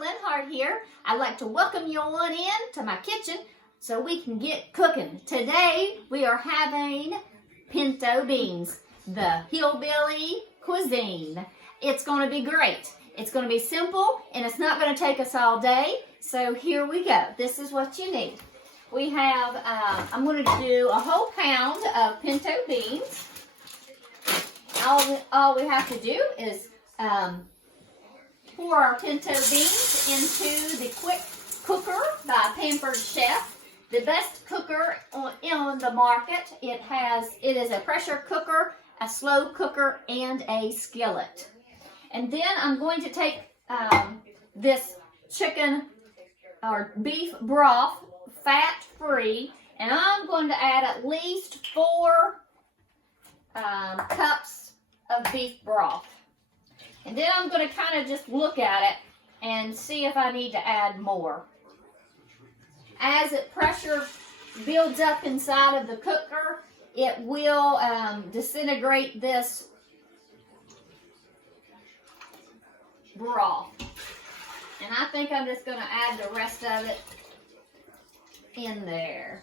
Linhart here. I'd like to welcome you on in to my kitchen so we can get cooking. Today we are having pinto beans, the hillbilly cuisine. It's going to be great. It's going to be simple and it's not going to take us all day. So here we go. This is what you need. We have, I'm going to do a whole pound of pinto beans. All we have to do is pour our pinto beans into the quick cooker by Pampered Chef, the best cooker on the market. It is a pressure cooker, a slow cooker, and a skillet. And then I'm going to take this chicken or beef broth, fat-free, and I'm going to add at least 4 cups of beef broth. And then I'm going to kind of just look at it and see if I need to add more. As pressure builds up inside of the cooker, it will disintegrate this broth. And I think I'm just going to add the rest of it in there.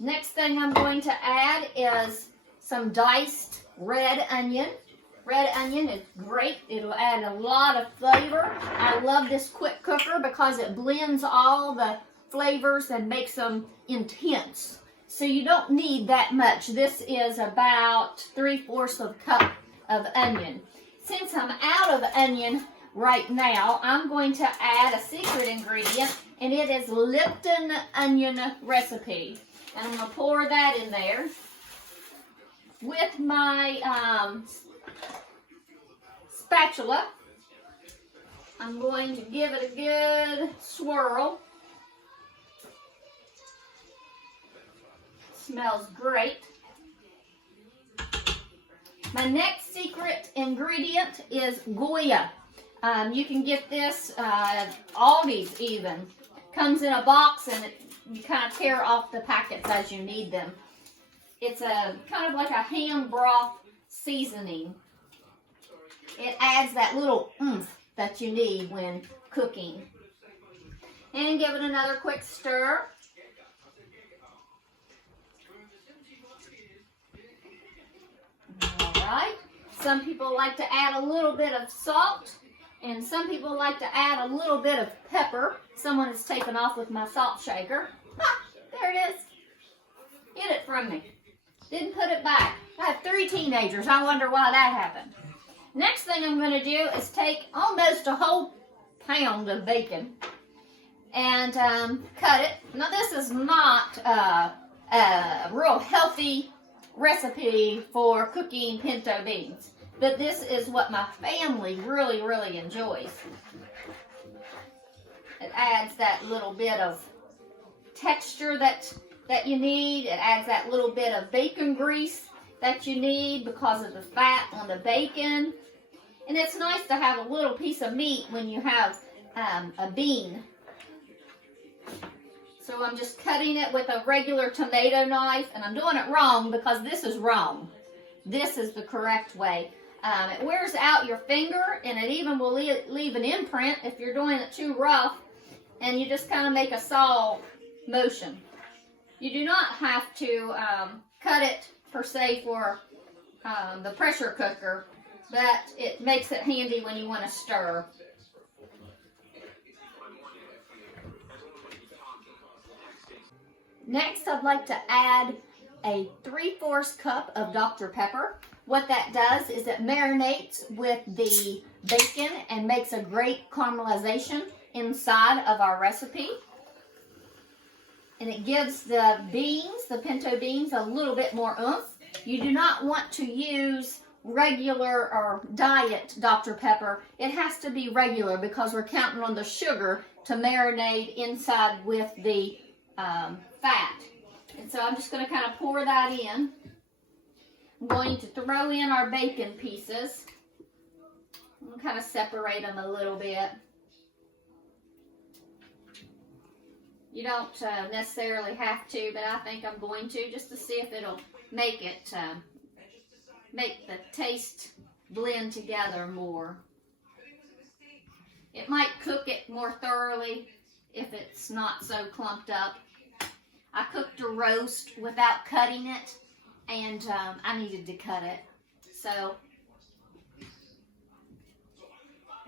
Next thing I'm going to add is some diced red onion. Red onion is great. It'll add a lot of flavor. I love this quick cooker because it blends all the flavors and makes them intense. So you don't need that much. This is about 3/4 of a cup of onion. Since I'm out of onion right now, I'm going to add a secret ingredient, and it is Lipton onion recipe. And I'm going to pour that in there with my spatula. I'm going to give it a good swirl. Smells great. My next secret ingredient is Goya. You can get this Aldi's even. Comes in a box and you kind of tear off the packets as you need them. It's a kind of like a ham broth seasoning. It adds that little oomph that you need when cooking. And give it another quick stir. Alright. Some people like to add a little bit of salt, and some people like to add a little bit of pepper. Someone has taken off with my salt shaker. Ha! There it is. Get it from me. Didn't put it back. I have 3 teenagers. I wonder why that happened. Next thing I'm going to do is take almost a whole pound of bacon and cut it. Now this is not a real healthy recipe for cooking pinto beans, but this is what my family really, really enjoys. It adds that little bit of texture that you need. It adds that little bit of bacon grease that you need because of the fat on the bacon. And it's nice to have a little piece of meat when you have a bean. So I'm just cutting it with a regular tomato knife, and I'm doing it wrong because this is wrong. This is the correct way. It wears out your finger, and it even will leave an imprint if you're doing it too rough, and you just kind of make a saw motion. You do not have to cut it per se for the pressure cooker, but it makes it handy when you want to stir. Next, I'd like to add a 3/4 cup of Dr. Pepper. What that does is it marinates with the bacon and makes a great caramelization inside of our recipe. And it gives the beans, the pinto beans, a little bit more oomph. You do not want to use regular or diet Dr. Pepper. It has to be regular because we're counting on the sugar to marinate inside with the fat. And so I'm just going to kind of pour that in. I'm going to throw in our bacon pieces. I'm kind of separate them a little bit. You don't necessarily have to, but I think I'm going to just to see if it'll make it, make the taste blend together more. It might cook it more thoroughly if it's not so clumped up. I cooked a roast without cutting it, and I needed to cut it. So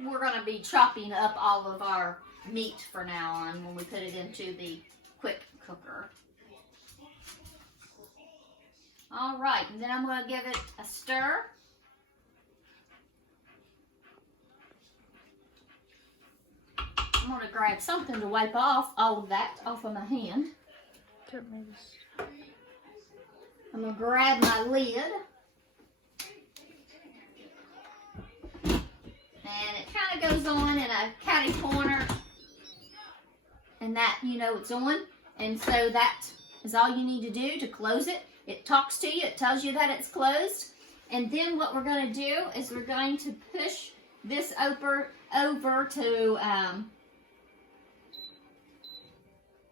we're going to be chopping up all of our meat for now on when we put it into the quick cooker. All right, and then I'm going to give it a stir. I'm going to grab something to wipe off all of that off of my hand. I'm going to grab my lid. And it kind of goes on in a catty corner. And that, you know, it's on. And so that is all you need to do to close it. It talks to you. It tells you that it's closed. And then what we're going to do is we're going to push this over to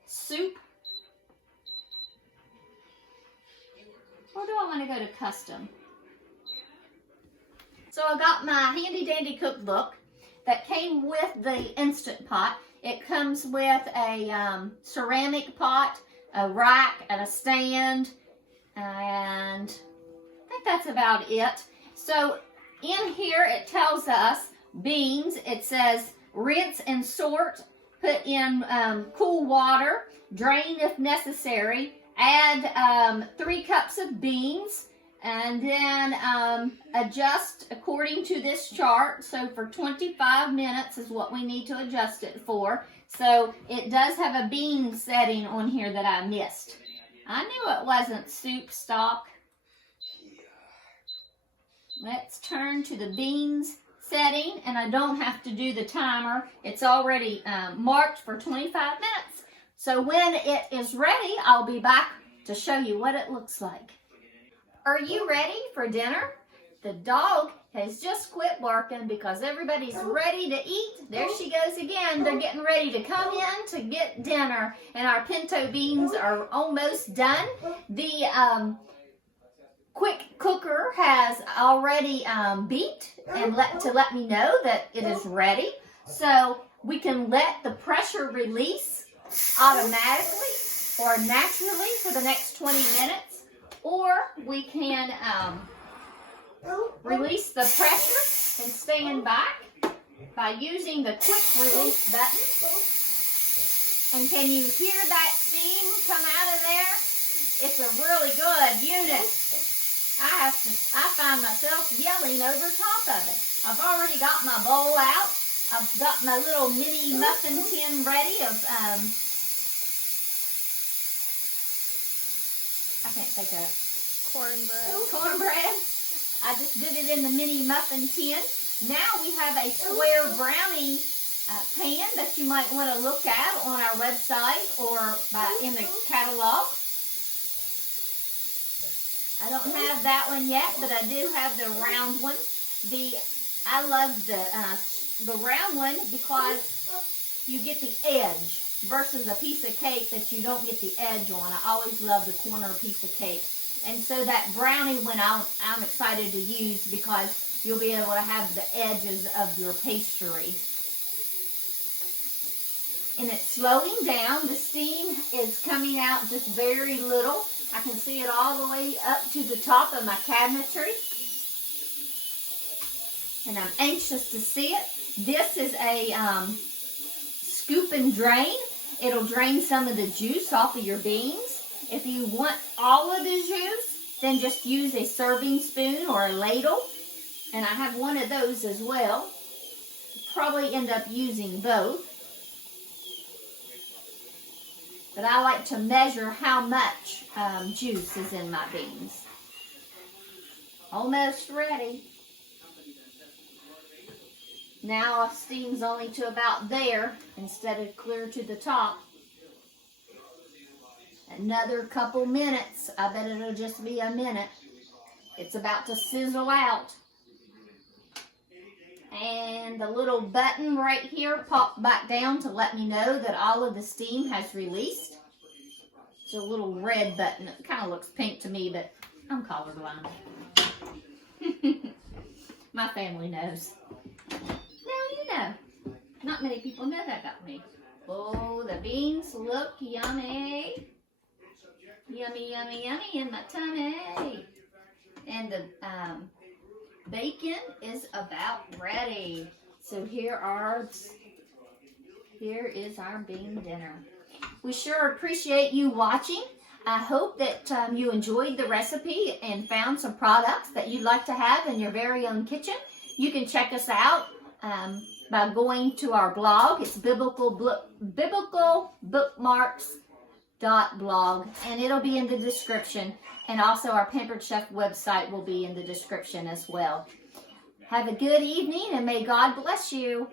soup. Or do I want to go to custom? So I got my handy dandy cookbook that came with the Instant Pot. It comes with a ceramic pot, a rack, and a stand, and I think that's about it. So in here it tells us beans. It says rinse and sort, put in cool water, drain if necessary, add 3 cups of beans, and then adjust according to this chart. So for 25 minutes is what we need to adjust it for. So it does have a bean setting on here that I missed. I knew it wasn't soup stock. Let's turn to the beans setting, and I don't have to do the timer. It's already marked for 25 minutes. So when it is ready, I'll be back to show you what it looks like. Are you ready for dinner? The dog has just quit barking because everybody's ready to eat. There she goes again. They're getting ready to come in to get dinner. And our pinto beans are almost done. The quick cooker has already beeped and let me know that it is ready. So we can let the pressure release automatically or naturally for the next 20 minutes. Or we can release the pressure and stand back by using the quick release button. And can you hear that steam come out of there? It's a really good unit. I find myself yelling over top of it. I've already got my bowl out. I've got my little mini muffin tin ready of I can't think of it. Cornbread. I just did it in the mini muffin tin. Now we have a square brownie pan that you might want to look at on our website or in the catalog. I don't have that one yet, but I do have the round one. I love the round one because you get the edge versus a piece of cake that you don't get the edge on. I always love the corner piece of cake. And so that brownie one I'm excited to use because you'll be able to have the edges of your pastry. And it's slowing down. The steam is coming out just very little. I can see it all the way up to the top of my cabinetry. And I'm anxious to see it. This is a scoop and drain. It'll drain some of the juice off of your beans. If you want all of the juice, then just use a serving spoon or a ladle. And I have one of those as well. Probably end up using both. But I like to measure how much juice is in my beans. Almost ready. Now steam's only to about there instead of clear to the top. Another couple minutes. I bet it'll just be a minute. It's about to sizzle out. And the little button right here popped back down to let me know that all of the steam has released. It's a little red button. It kind of looks pink to me, but I'm colorblind. My family knows. Now you know. Not many people know that about me. Oh, the beans look yummy. Yummy, yummy, yummy in my tummy. And the bacon is about ready. So here is our bean dinner. We sure appreciate you watching. I hope that you enjoyed the recipe and found some products that you'd like to have in your very own kitchen. You can check us out by going to our blog. It's biblicalbookmarks.blog, and it'll be in the description. And also our Pampered Chef website will be in the description as well. Have a good evening, and may God bless you.